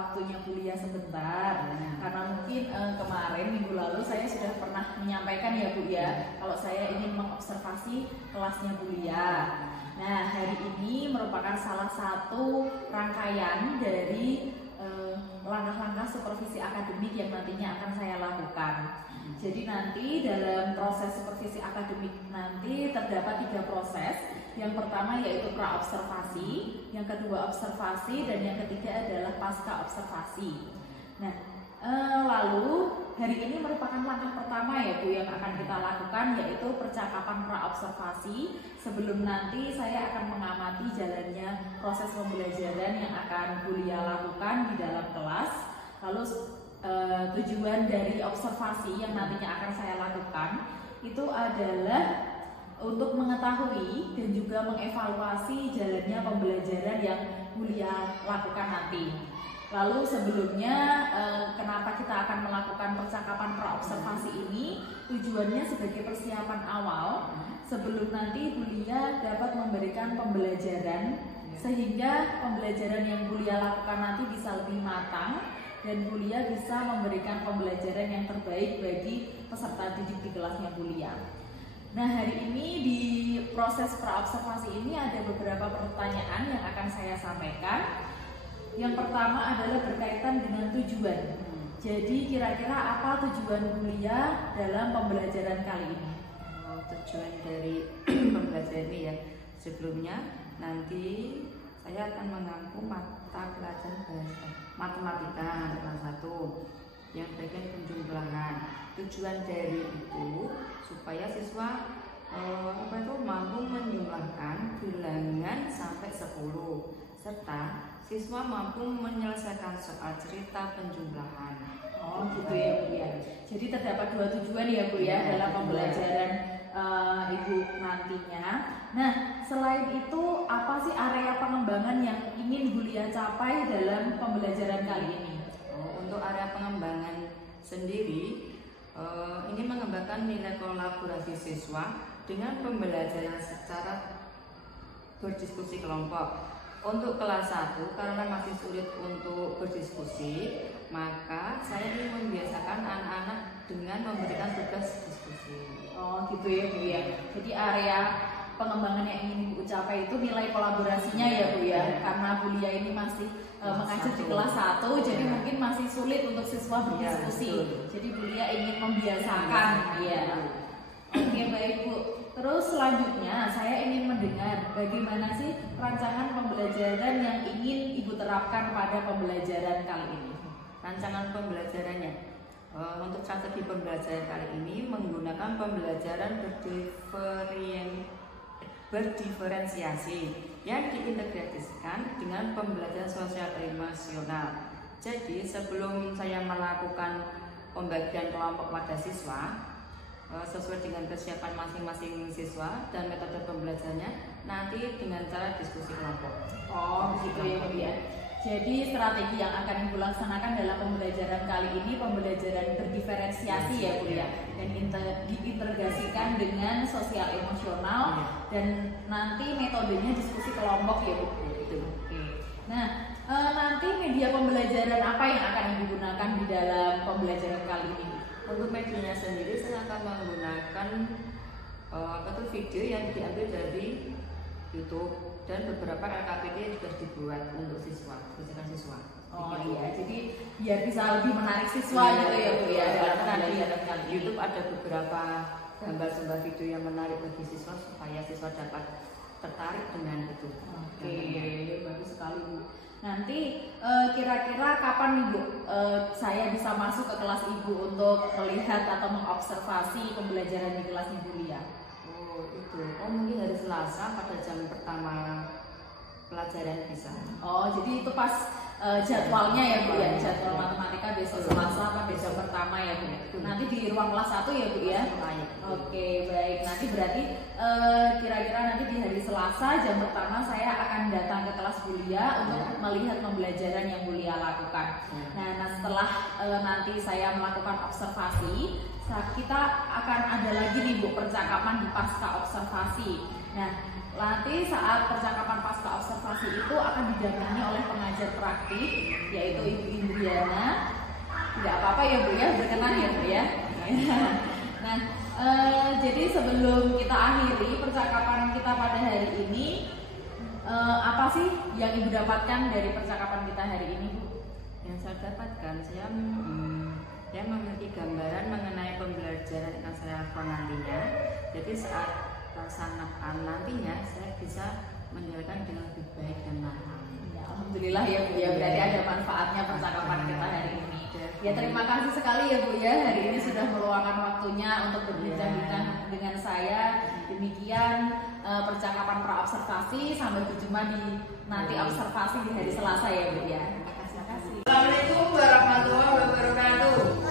waktunya kuliah sebentar. Karena mungkin kemarin minggu lalu saya sudah pernah menyampaikan ya Bu ya, kalau saya ingin mengobservasi kelasnya kuliah. Nah, hari ini merupakan salah satu rangkaian dari langkah-langkah supervisi akademik yang nantinya akan saya lakukan. Jadi nanti dalam proses supervisi akademik nanti terdapat 3 proses. Yang pertama yaitu pra-observasi, yang kedua observasi, dan yang ketiga adalah pasca observasi. Nah, lalu hari ini merupakan langkah pertama ya Bu yang akan kita lakukan, yaitu percakapan pra-observasi sebelum nanti saya akan mengamati jalannya proses pembelajaran yang akan kuliah lakukan di dalam kelas. Lalu tujuan dari observasi yang nantinya akan saya lakukan itu adalah untuk mengetahui dan juga mengevaluasi jalannya pembelajaran yang kuliah lakukan nanti. Lalu sebelumnya kenapa kita akan melakukan percakapan pra-observasi ini? Tujuannya sebagai persiapan awal sebelum nanti kuliah dapat memberikan pembelajaran, sehingga pembelajaran yang kuliah lakukan nanti bisa lebih matang dan kuliah bisa memberikan pembelajaran yang terbaik bagi peserta didik di kelasnya kuliah. Nah, hari ini di proses pra-observasi ini ada beberapa pertanyaan yang akan saya sampaikan. Yang pertama adalah berkaitan dengan tujuan. Jadi kira-kira apa tujuan kuliah dalam pembelajaran kali ini? Tujuan dari pembelajaran ini ya, sebelumnya nanti saya akan mengampu mata pelajaran bahasa matematika kelas 1 yang bagian penjumlahan. Tujuan dari itu supaya siswa mampu menjumlahkan bilangan sampai 10, serta siswa mampu menyelesaikan soal cerita penjumlahan. Oh gitu ya Bu ya. Jadi terdapat 2 tujuan ya Bu ya dalam pembelajaran Ibu nantinya. Nah, selain itu apa sih area pengembangan yang ingin Bu Lia capai dalam pembelajaran kali ini? Untuk area pengembangan sendiri ingin mengembangkan nilai kolaborasi siswa dengan pembelajaran secara berdiskusi kelompok. Untuk kelas 1 karena masih sulit untuk berdiskusi, maka saya ingin membiasakan anak-anak dengan memberikan tugas diskusi. Oh gitu ya Bu ya. Jadi area pengembangan yang ingin Ibu capai itu nilai kolaborasinya ya Bu ya. Karena Bu Lia ini masih mengajar di kelas 1, jadi mungkin masih sulit untuk siswa berdiskusi. Jadi Bu Lia ingin membiasakan ya. Oke baik Bu. Terus selanjutnya saya ingin mendengar bagaimana sih rancangan pembelajaran yang ingin Ibu terapkan pada pembelajaran kali ini. Rancangan pembelajarannya untuk strategi pembelajaran kali ini menggunakan pembelajaran berdiferensiasi yang diintegrasikan dengan pembelajaran sosial emosional. Jadi sebelum saya melakukan pembagian kelompok pada siswa sesuai dengan kesiapan masing-masing siswa dan metode pembelajarannya nanti dengan cara diskusi kelompok. Oh gitu ya Bu ya. Jadi strategi yang akan Ibu laksanakan dalam pembelajaran kali ini pembelajaran berdiferensiasi ya Bu ya, dan diintegrasikan dengan sosial emosional dan nanti metodenya diskusi kelompok ya Bu. Oke. Nah, nanti media pembelajaran apa yang akan Ibu gunakan di dalam pembelajaran kali ini? Untuk medianya sendiri saya akan menggunakan video yang diambil dari YouTube dan beberapa LKPD yang sudah dibuat untuk siswa. Oh iya, jadi biar bisa lebih menarik siswa gitu ya Bu ya dalam pembelajaran kali ini. YouTube ada beberapa gambar video yang menarik bagi siswa supaya siswa dapat tertarik dengan itu. Oke, bagus sekali Bu. Nanti kira-kira kapan nih Bu saya bisa masuk ke kelas Ibu untuk melihat atau mengobservasi pembelajaran di kelas Ibu Lia? Mungkin hari Selasa pada jam pertama pelajaran bisa. Oh, jadi itu pas jadwalnya ya Bu ya, jadwal matematika besok Selasa apa besok pertama ya Bu. Nanti di ruang kelas 1 ya Bu ya. Oke, baik. Nanti berarti kira-kira nanti di hari Selasa jam pertama saya akan datang ke kelas Bu Lia untuk melihat pembelajaran yang Bu Lia lakukan. Nah, setelah nanti saya melakukan observasi, kita akan ada lagi nih Bu percakapan di pasca observasi. Nah, nanti saat percakapan pasca observasi itu akan didampingi oleh pengajar praktik yaitu Ibu Indriana. Tidak apa-apa ya Bu ya, berkenan ya Bu ya. Nah, jadi sebelum kita akhiri percakapan kita pada hari ini, apa sih yang Ibu dapatkan dari percakapan kita hari ini Bu? Yang saya dapatkan, saya memiliki gambaran mengenai pembelajaran internasional nantinya. Jadi saat pelaksanaan nantinya saya bisa menjalankan dengan lebih baik dan matang. Ya, alhamdulillah ya Bu ya, berarti ada manfaatnya percakapan kita hari ini. Ya, terima kasih sekali ya Bu ya, hari ini sudah meluangkan waktunya untuk berbincang-bincang dengan saya. Demikian percakapan pra-observasi, sampai berjumpa di nanti observasi di hari Selasa ya Bu ya. Terima kasih. Assalamualaikum warahmatullahi wabarakatuh.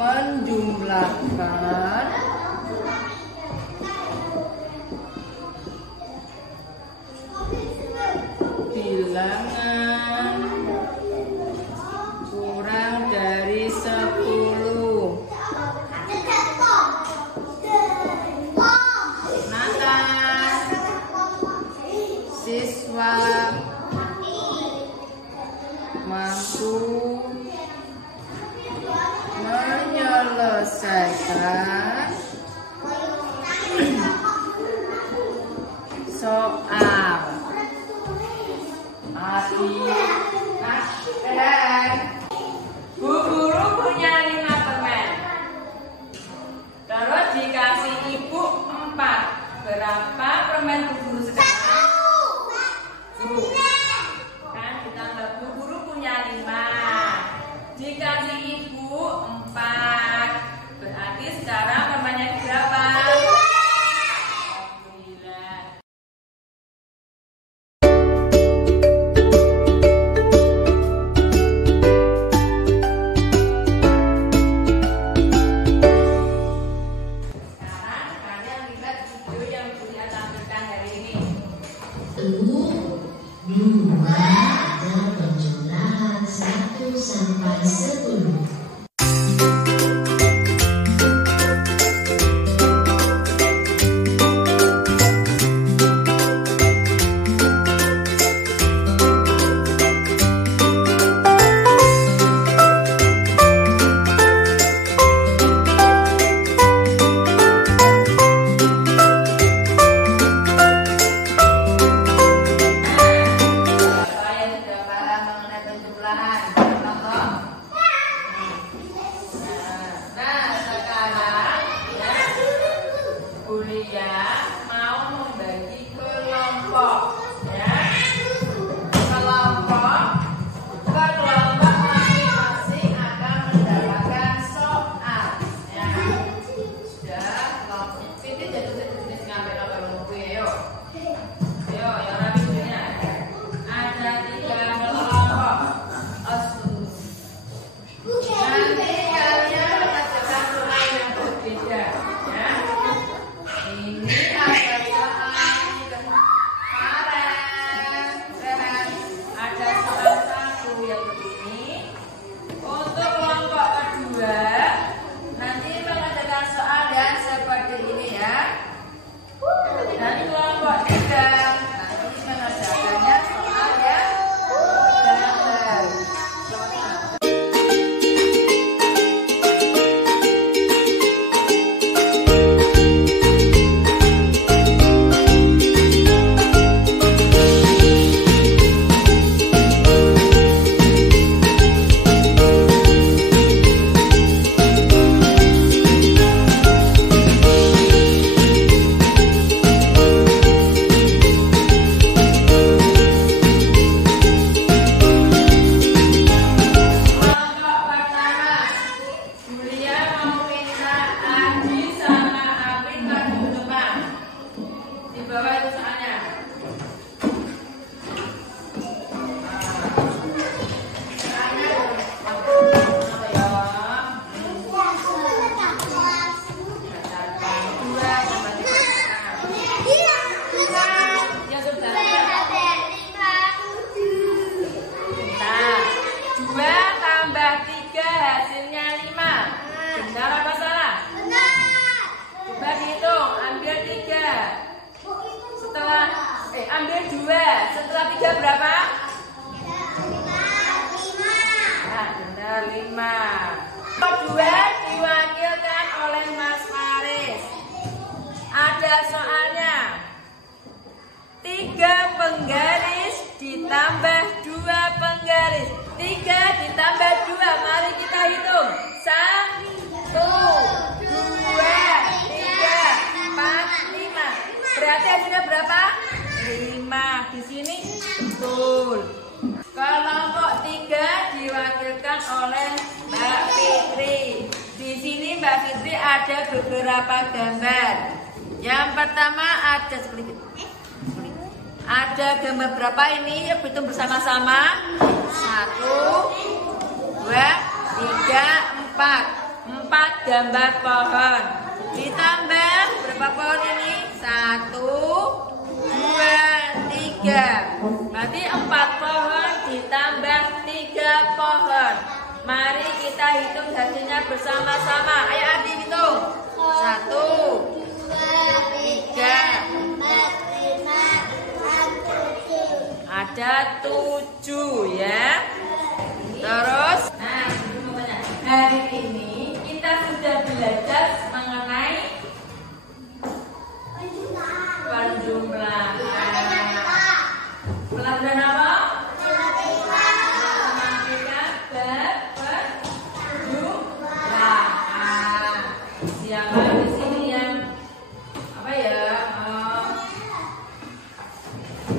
Menjumlahkan bilangan kurang dari 10. Nathan, siswa mampu menyelesaikan soal. Bu guru punya 5 permen. Terus dikasih ibu 4. Berapa permen bu guru sekarang? Kan ditambah bu guru punya 5. Dikasih ibu 4. Berarti sekarang permennya berapa? 9. Berjumlah 1 sampai 10. bawah itu soalnya. Ambil 2, setelah 3 berapa? Nah, benar 5. 2 diwakilkan oleh Mas Faris. Ada soalnya. 3 penggaris ditambah 2 penggaris. 3 ditambah 2, mari kita hitung. 1, 2, 3, 4, 5. Berarti hasilnya berapa? 5. Di sini betul. Kelompok 3 diwakilkan oleh Mbak Fitri. Di sini Mbak Fitri ada beberapa gambar. Yang pertama ada gambar berapa ini? Yuk hitung bersama-sama. 1, 2, 3, 4. 4 gambar pohon. Ditambah berapa pohon ini? 1, 2, 3. Berarti 4 pohon ditambah 3 pohon. Mari kita hitung hasilnya bersama-sama. Ayo adik hitung. 1, 3, 4, 5, 6, 7. Ada 7 ya. Terus, nah hari ini kita sudah belajar mengenai penjumlahan. Pelajaran apa? Matematika penjumlahan. Siapa di sini yang apa ya?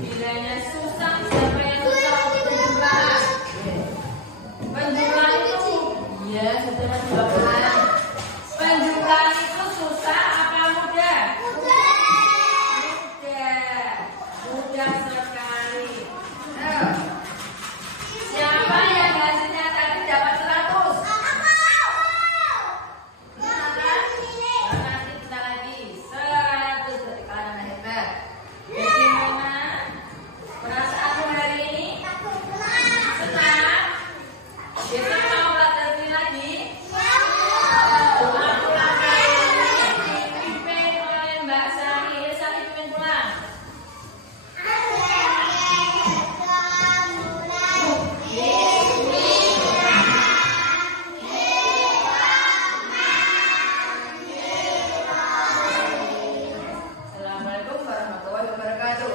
Bilangnya susah, siapa yang susah penjumlahan? Penjumlahan itu, ya sudah penjumlahan. Penjumlahan itu susah apa mudah? Mudah sekali. Siapa yang hasilnya tadi dapat 100? Nanti kita lagi 100. Berarti kalian hebat. Bagaimana perasaanmu hari ini? Senang? Besok mau belajar lagi? Aku lagi dipimpin oleh Mbak Sari. Sari pimpin pulang. Assalamualaikum warahmatullahi wabarakatuh.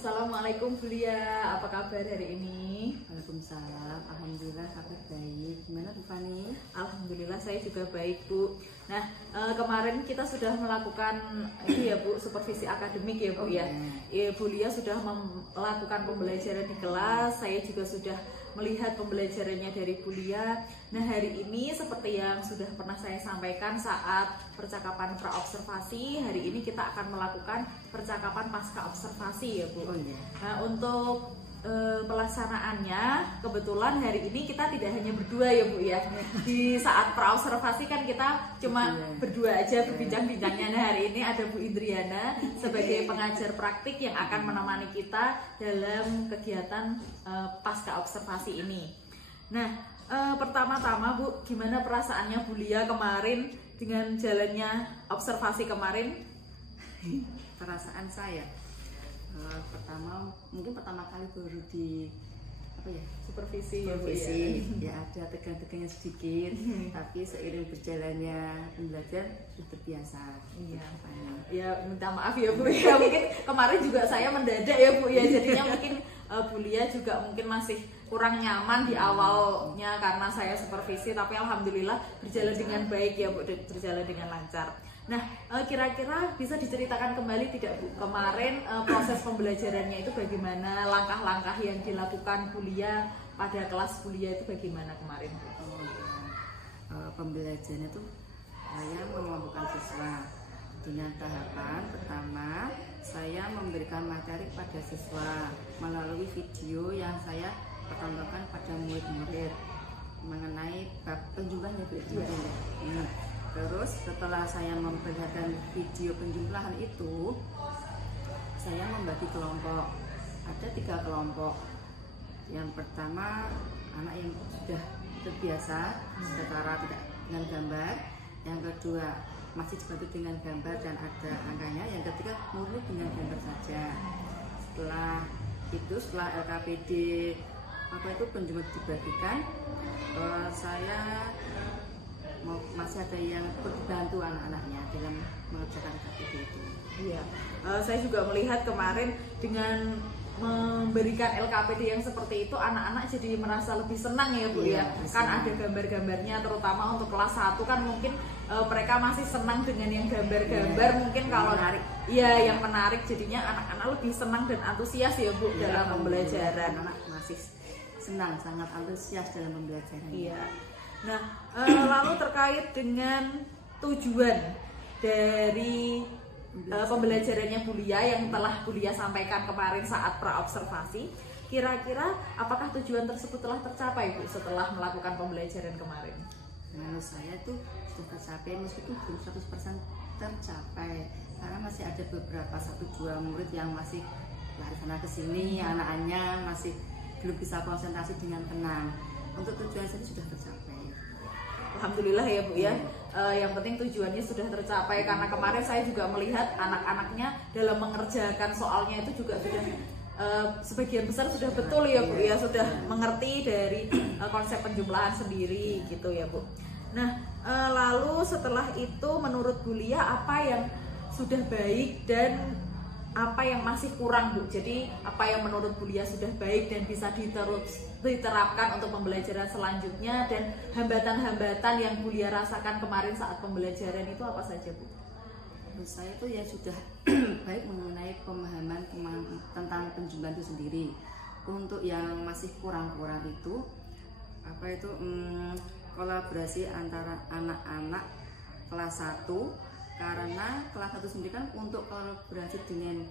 Assalamualaikum Bu Lia, apa kabar hari ini? Waalaikumsalam. Alhamdulillah kabar baik. Gimana Bu Fani? Alhamdulillah saya juga baik Bu. Nah kemarin kita sudah melakukan itu ya Bu, supervisi akademik ya Bu ya. Bu Lia sudah melakukan pembelajaran di kelas, saya juga sudah melihat pembelajarannya dari Bu Lia. Nah hari ini seperti yang sudah pernah saya sampaikan saat percakapan praobservasi, hari ini kita akan melakukan percakapan pasca observasi ya Bu. Nah untuk pelaksanaannya kebetulan hari ini kita tidak hanya berdua ya Bu ya. Di saat praobservasi kan kita cuma berdua aja berbincang-bincangnya. Nah hari ini ada Bu Indriana sebagai pengajar praktik yang akan menemani kita dalam kegiatan pasca observasi ini. Nah pertama-tama Bu, gimana perasaannya Bu Lia kemarin dengan jalannya observasi kemarin? Perasaan saya mungkin pertama kali baru di Supervisi ya ada tegang-tegangnya sedikit, tapi seiring berjalannya belajar sudah terbiasa. Iya. Ya minta maaf ya Bu ya, mungkin kemarin juga saya mendadak ya Bu ya, jadinya mungkin Bu Lia juga mungkin masih kurang nyaman di awalnya karena saya supervisi, tapi alhamdulillah berjalan dengan baik ya Bu, berjalan dengan lancar. Nah, kira-kira bisa diceritakan kembali tidak Bu, kemarin proses pembelajarannya itu bagaimana, langkah-langkah yang dilakukan Bu Lia pada kelas Bu Lia itu bagaimana kemarin Bu? pembelajaran itu saya mengelompokkan siswa dengan tahapan pertama. Saya memberikan materi pada siswa melalui video yang saya pertontonkan pada murid-murid mengenai bab penjumlahan video. Terus setelah saya memperlihatkan video penjumlahan itu, saya membagi kelompok. Ada 3 kelompok. Yang pertama anak yang sudah terbiasa secara tidak dengan gambar. Yang kedua masih dibantu dengan gambar dan ada angkanya. Yang ketiga murni dengan gambar saja. Setelah LKPD penjumlah dibagikan, saya masih ada yang dibantu anak-anaknya dalam mengerjakan LKPD itu. Iya, saya juga melihat kemarin dengan memberikan LKPD yang seperti itu, anak-anak jadi merasa lebih senang ya Bu ya. Kan ada gambar-gambarnya, terutama untuk kelas 1 kan mungkin mereka masih senang dengan yang gambar-gambar. Mungkin kalau menarik. Iya, yang menarik, jadinya anak-anak lebih senang dan antusias ya Bu dalam pembelajaran. Anak masih senang, sangat antusias dalam pembelajaran. Iya. Nah, lalu terkait dengan tujuan dari pembelajarannya Bulia yang telah Bulia sampaikan kemarin saat praobservasi, kira-kira apakah tujuan tersebut telah tercapai Bu setelah melakukan pembelajaran kemarin? Menurut saya itu sudah tercapai, meskipun belum 100% tercapai karena masih ada beberapa 1-2 murid yang masih lari sana ke sini, anak-anaknya masih belum bisa konsentrasi dengan tenang. Untuk tujuan saya sudah tercapai. Alhamdulillah ya Bu ya. Yang penting tujuannya sudah tercapai, karena kemarin saya juga melihat anak-anaknya dalam mengerjakan soalnya itu juga sudah sebagian besar sudah betul ya Bu ya, sudah mengerti dari konsep penjumlahan sendiri gitu ya Bu. Nah, lalu setelah itu menurut Bulia apa yang sudah baik dan apa yang masih kurang Bu? Jadi apa yang menurut Bulia sudah baik dan bisa diterapkan untuk pembelajaran selanjutnya, dan hambatan-hambatan yang Bulia rasakan kemarin saat pembelajaran itu apa saja Bu? Menurut saya itu ya sudah baik mengenai pemahaman tentang penjumlahan itu sendiri. Untuk yang masih kurang-kurang itu kolaborasi antara anak-anak kelas 1, karena kelas 1 sendiri kan untuk kolaborasi dengan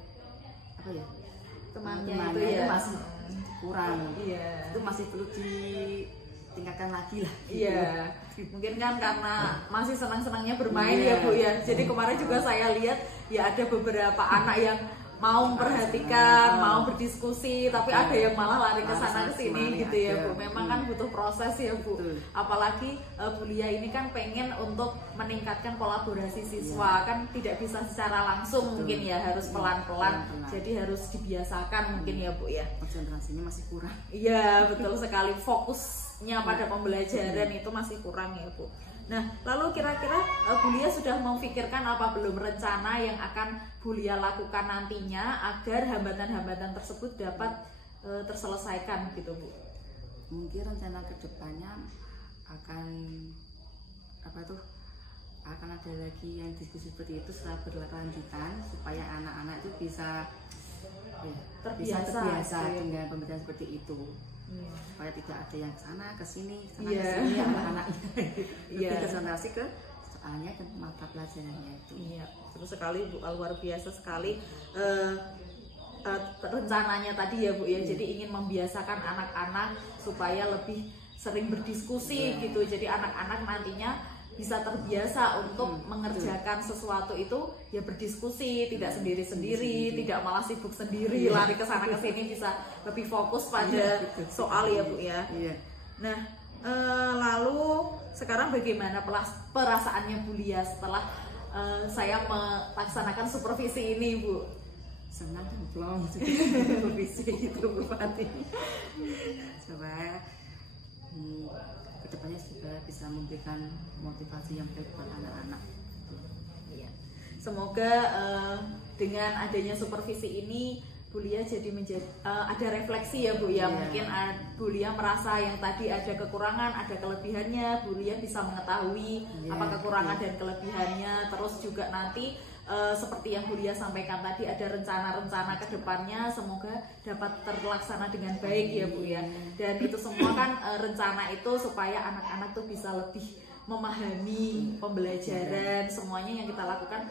temannya itu masih kurang. Iya. Itu masih perlu ditingkatkan lagi lah. Iya. Mungkin kan karena masih senang-senangnya bermain ya Bu ya. Jadi kemarin juga saya lihat ya ada beberapa anak yang mau memperhatikan, mau berdiskusi, tapi ada yang malah lari ke sana ke sini gitu ya Bu. Memang kan butuh proses ya Bu. Apalagi Bulia ini kan pengen untuk meningkatkan kolaborasi siswa, kan tidak bisa secara langsung mungkin ya, harus pelan-pelan. Jadi harus dibiasakan mungkin ya Bu ya. Konsentrasinya masih kurang. Iya, betul sekali, fokusnya pada pembelajaran itu masih kurang ya Bu. Nah, lalu kira-kira Bulia sudah memikirkan apa belum rencana yang akan Bulia lakukan nantinya agar hambatan-hambatan tersebut dapat terselesaikan gitu Bu? Mungkin rencana kedepannya akan ada lagi yang diskusi seperti itu setelah berkelanjutan, supaya anak-anak itu bisa terbiasa dengan pembelajaran seperti itu. Supaya tidak ada yang sana ke sini anak-anaknya lebih konsentrasi ke soalnya dan mata pelajarannya itu. Iya, terus sekali Bu, luar biasa sekali rencananya tadi ya Bu ya. Jadi ingin membiasakan anak-anak supaya lebih sering berdiskusi gitu. Jadi anak-anak nantinya bisa terbiasa untuk mengerjakan sesuatu itu ya berdiskusi, tidak sendiri-sendiri, tidak malah sibuk sendiri, lari ke sana ke sini, bisa lebih fokus pada soal ya Bu ya. Nah, lalu sekarang bagaimana perasaannya Bulia setelah saya melaksanakan supervisi ini Bu? Senang dan plong supervisi itu Bu Fatih. Supaya kedepannya juga bisa memberikan motivasi yang baik buat anak-anak. Iya. Semoga dengan adanya supervisi ini Bulia jadi ada refleksi ya Bu ya. Mungkin Bulia merasa yang tadi ada kekurangan, ada kelebihannya, Bulia bisa mengetahui apa kekurangan dan kelebihannya. Terus juga nanti seperti yang Bulia sampaikan tadi, ada rencana-rencana ke depannya, semoga dapat terlaksana dengan baik ya Bu ya. Dan itu semua kan rencana itu supaya anak-anak tuh bisa lebih memahami pembelajaran semuanya yang kita lakukan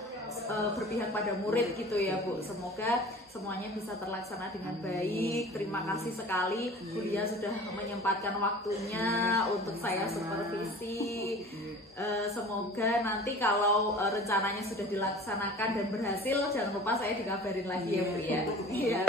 berpihak pada murid gitu ya Bu. Semoga semuanya bisa terlaksana dengan baik. Terima kasih sekali Bu Lia sudah menyempatkan waktunya untuk saya supervisi. Semoga nanti kalau rencananya sudah dilaksanakan dan berhasil, jangan lupa saya dikabarin lagi ya Bu ya.